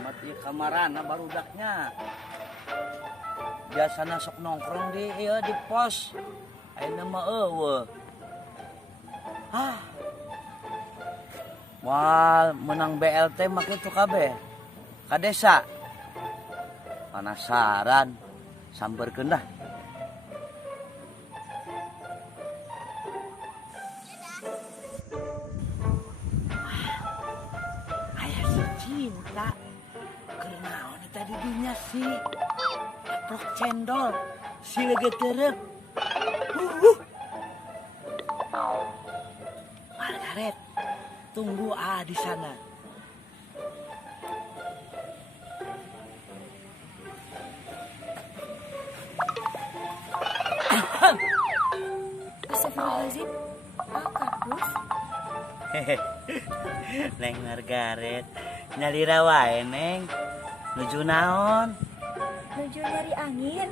amat ieu kamarana barudaknya. Biasana sok nongkrong di di pos. Ayeuna mah eueuh. Moal menang BLT mah kitu kabeh. Ka desa. Penasaran sampeurkeun dah. Aya si Cinta. Kenaon tadi dinya si Prok cendol si legeterep. Margaret, tunggu di sana. Astagfirullahaladzim, kardus. Neng Margaret, nyalira wae Neng. Nuju naon? Nuju nyari angin,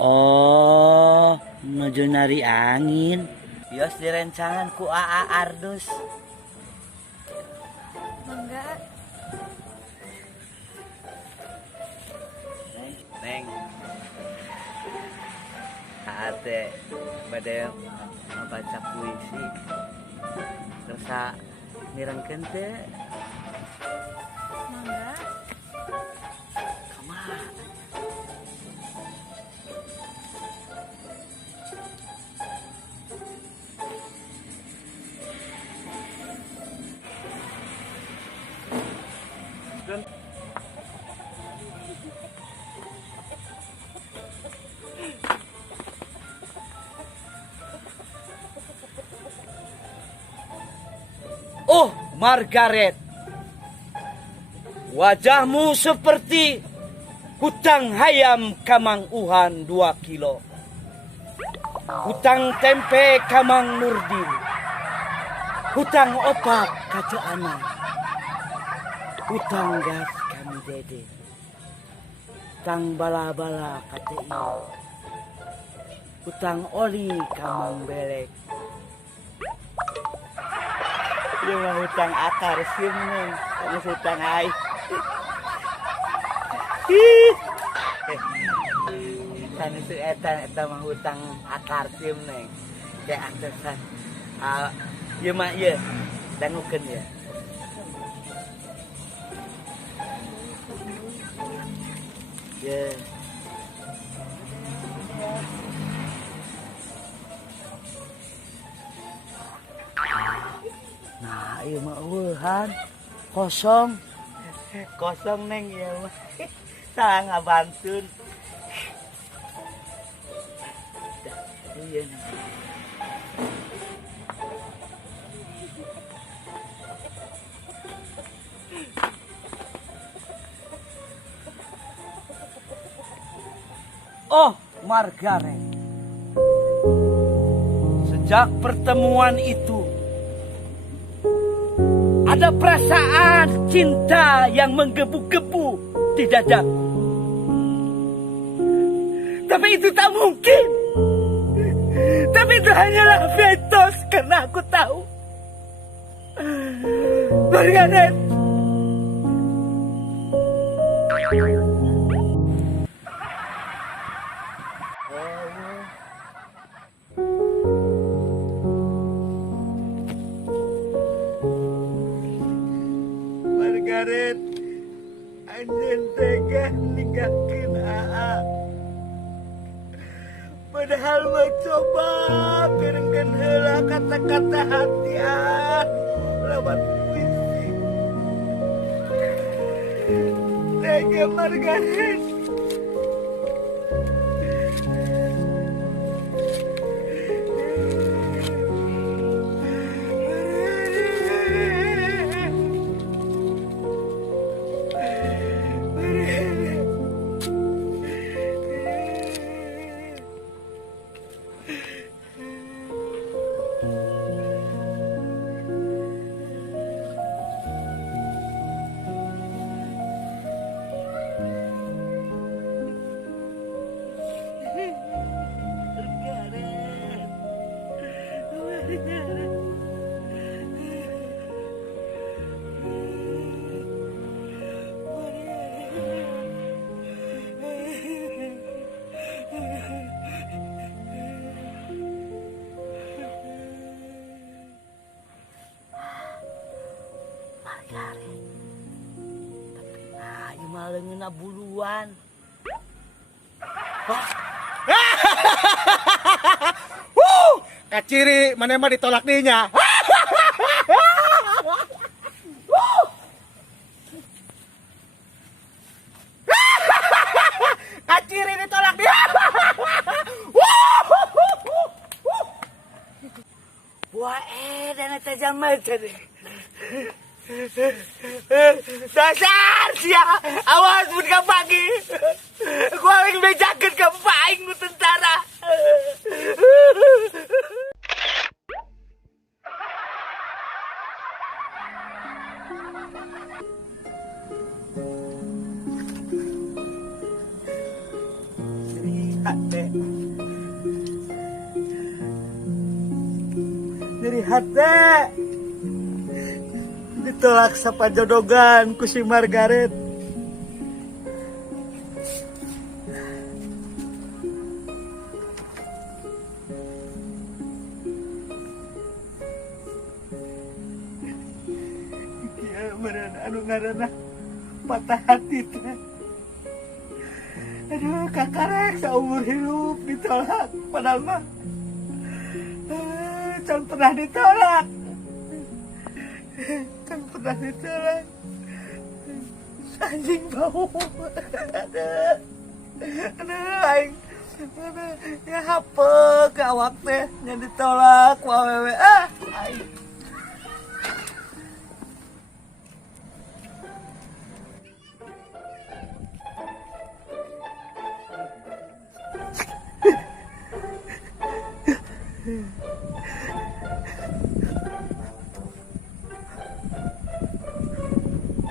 Oh, nuju nyari angin. Bios direncangan ku AA Ardus. Mangga. Neng. Ate bade baca puisi. Kersa mirengkeun teh. Mangga. Kamana? Oh, Margaret. Wajahmu seperti hutang hayam Kamang Uhan 2 kilo. Hutang tempe Kamang Nurdin. Hutang opak kaca Ana. Hutang gas kami Dede. Hutang bala-bala kata Iyo. Hutang oli Kamang Belek. Dia mah hutang akar sim Neng, kamu hutang air. Tanu si eta mah hutang akar sim Neng. Kayak atesan. Ieu mah ieu dangukeun ya. Ye. Nah, ieu mah eueuhan. Kosong. Kosong Neng ieu mah. Salah ngabantun. Iya Neng. Oh, Margaret. Sejak pertemuan itu ada perasaan cinta yang menggebu-gebu di dadaku. Tapi itu tak mungkin. Tapi itu hanyalah mitos karena aku tahu. Margaret. Margaret, anjeun tega ninggalkeun AA. Padahal mah coba pirengkeun heula kata-kata hati lewat puisi. Tega Margaret. Aleungna buluan. Kaciri mana mah ditolak dinya. Kaciri ditolak dia. Wah, dan eta jamal teh. Dasar sia, awas mun ka pagi. Gua lagi bejakeun ka paing nu tentara. Dari hati ditolak sapajodogan ku si Margaret. Kieu meureun anu ngaranna patah hati teh. Aduh, kakarek seumur hidup ditolak padahal mah can pernah ditolak. Kan pernah ditolak. Anjing bau. Aduh, aing. Ya hape ke awak teh nya ditolak ku awewe. Aing.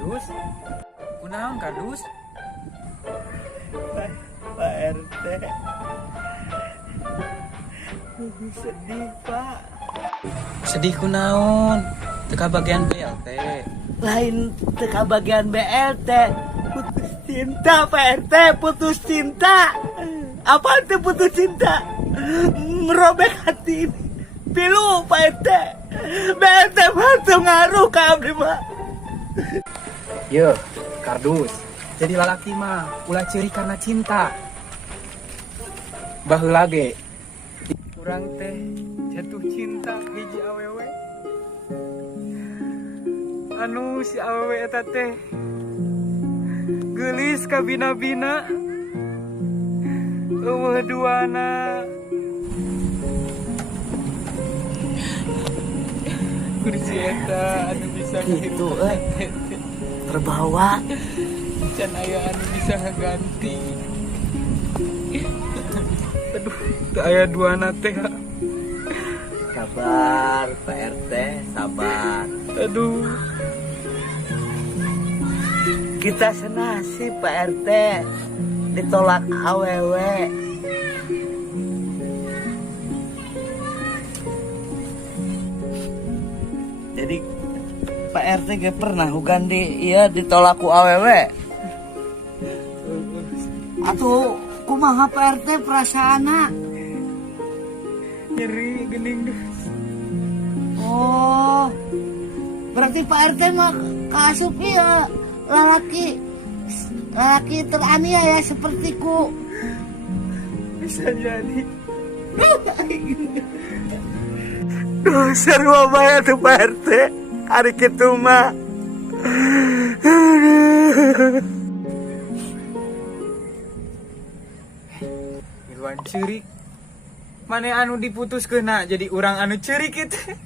Dus, kunaon kadus? Pak RT. Sedih, Pak. Sedih kunaon? Teka bagian BLT. Lain teka bagian BLT. Putus cinta, Pak RT, putus cinta. Apa itu putus cinta? Merobek hati ini. Pilu, Pak RT. BLT mah teu ngaruh ka abdi mah. Ye, kardus. Jadi lalaki mah ulah ciri karena cinta. Baheula ge urang teh jatuh cinta hiji awewe. Anu si awewe eta teh geulis ka bina-bina. Eueuh duana. Kursi eta anu bisa Gitu, terbawa. can aya anu bisa ganti. Aduh, teu aya duana teh. Sabar, Pak RT, sabar. Aduh, Kita senasib, Pak RT. Ditolak awewe. Jadi Pak RT gak pernah Ugandi iya ditolak ku awewe. Atuh kumaha Pak RT perasaana? nyeri gening dus. Oh, berarti Pak RT mah kaasup iya lalaki teraniaya sepertiku. Bisa jadi. Dosa rumah tuh Pak RT. Hari kitu mah. Miluan ceurik. Mane anu diputuskeun jadi urang anu ceurik kitu.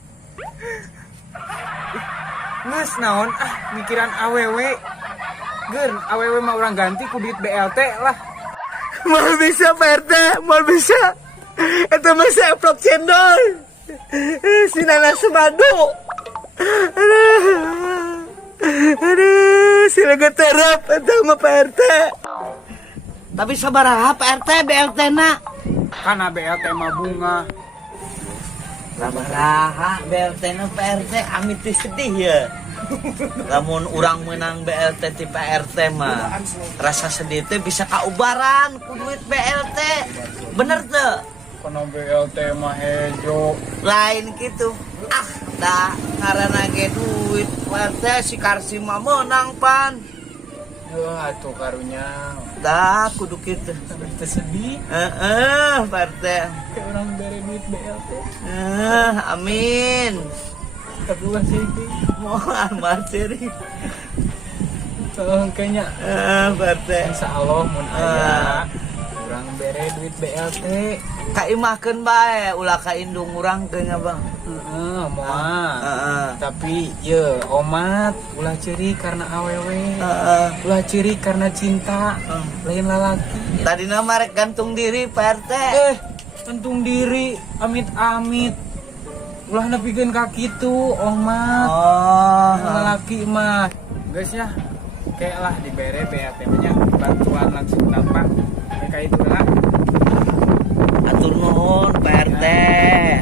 Geus naon mikiran awewe. Geun awewe mah urang ganti ku duit BLT lah. Mal bisa Pak RT, mal bisa. Itu masih eplok cendol. Si Nana Semadu. Aduh, si lega terap itu mah Pak RT. Tapi sabaraha Pak RT BLT na? Karena BLT mah bunga. Sabaraha BLT na Pak RT amit teh sedih ya. Lamun urang menang BLT ti Pak RT mah rasa sedih teh bisa kaubaran ku duit BLT. Bener teu? Kono BLT mah hejo. Lain gitu. Da ngaranna ge duit Pak RT si Karsi mah menang pan. atuh karunya. Dah kudu kitu. Sedih. Pak RT. Kayak orang bere duit BLT. Amin. Tapi masih itu. Mohon materi. Kayaknya Pak RT. insya Allah mun aya orang bere duit BLT. Kaimahkeun bae ulah kaindung urang teh nya Bang. Moal. Tapi ye omat ulah ciri karena awewe. Ulah ciri karena cinta. Lain lalaki. Tadina mah rek gantung diri Pak RT. Gantung diri amit-amit. Ulah nepikeun ka kitu omat. Lalaki mah. Guys ya. Kayak lah dibere BLT-nya bantuan langsung tanpa kayak itu lah. Atur nuhun Pak RT.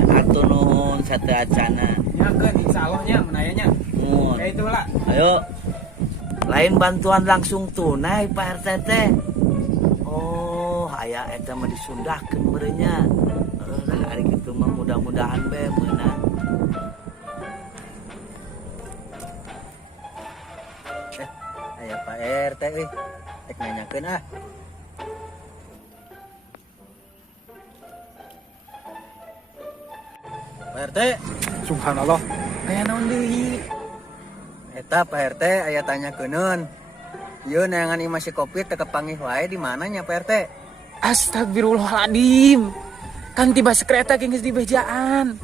Atur nuhun sateu acana. Ya kan insyaallah nya menayanya. Nuhun. Kayak itu lah. Ayo. Lain bantuan langsung tunai Pak RT teh. Oh, aya eta mah disundahkeun meureun nya. Ari kitu mah mudah-mudahan be meunang. Aya Pak RT euy. Tek nanyakeun ah. Pak RT, Subhanallah. Aya naon deui? eta Pak RT aya tanyakeuneun. Ieu neangan imah si Covid teu kepanggih wae di mana nya Pak RT? Astagfirullahaladzim. Kan tiba sekreta geus di bejaan.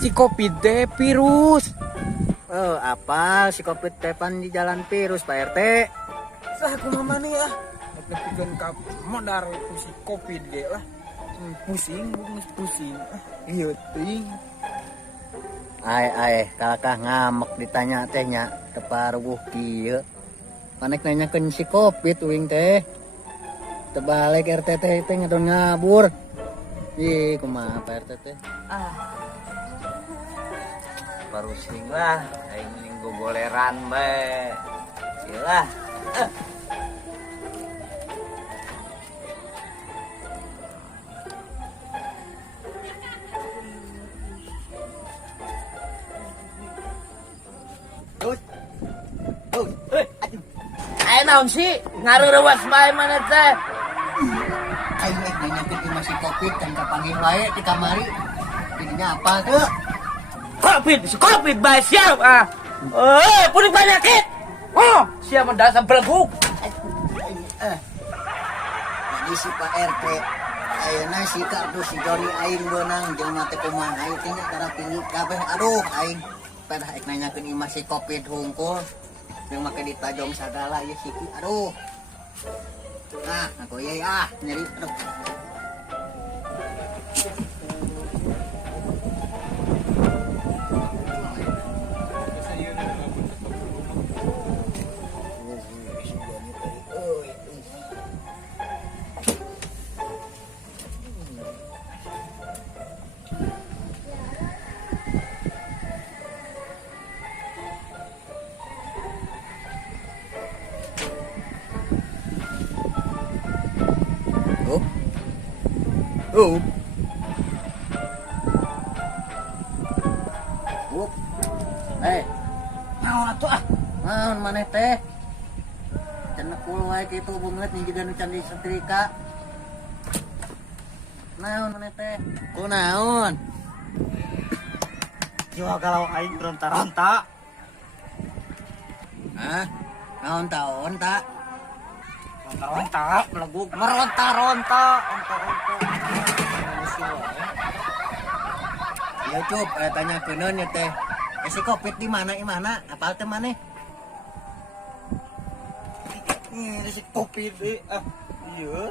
Si Covid teh virus. Oh, apal si Covid tepan di jalan virus Pak RT. Sah kumaha maneh ah. Nepikeun ka modar ku si Covid ge lah. Pusing, pusing. Ieu teuing. Ai kalakah ngamek ditanya teh nya teparuh kieu. Manek nanyakeun si Covid uing teh. Tebalik RT teh ngadon ngabur. Ih, kumaha Pak RT teh? Parusing lah, aing mending gogoleran bae. Iyalah. Ayo naon sih? Ngarurewas bae mana teh? Aing nanyakeun imah si Covid kan kapanggih wae di kamari. Jadinya apa tuh? Covid bae siap ah. Puning penyakit. Oh, siapa dasar beleguk. Jadi si Pak RT ayeuna si kartu si Joni aing donang jelema teh kumaha aing tinggal darah tinggi kabeh aduh aing pada ek nanyakeun imah si Covid hungkul yang make ditajong sagala ya siki aduh aku ye nyeri aduh Nyawa tuh ah. naon maneh teh cenah kul wae kitu beungeut nih juga nu can disetrika naon maneh teh kunaon Jiwa kalau aing ronta-ronta. naon taon tak Ronta-ronta, beleguk meronta-ronta. ya cup tanya keuneun ya teh si Covid di mana apal teh maneh Si Covid ah. Iya.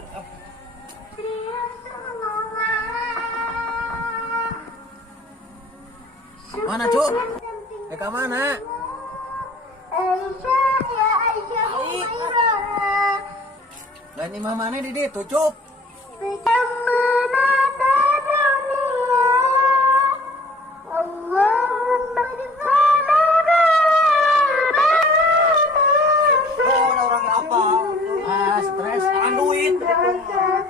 mana cup ka mana dan imah mana di ditu cup Orang apa? stres Duit.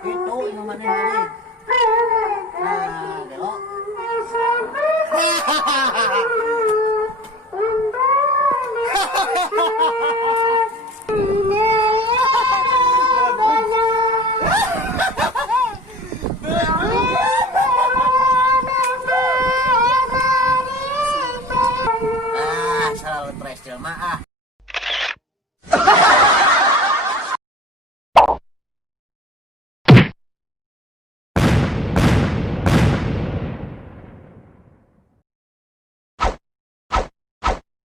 itu imah mana tadi delok stres jelma ah.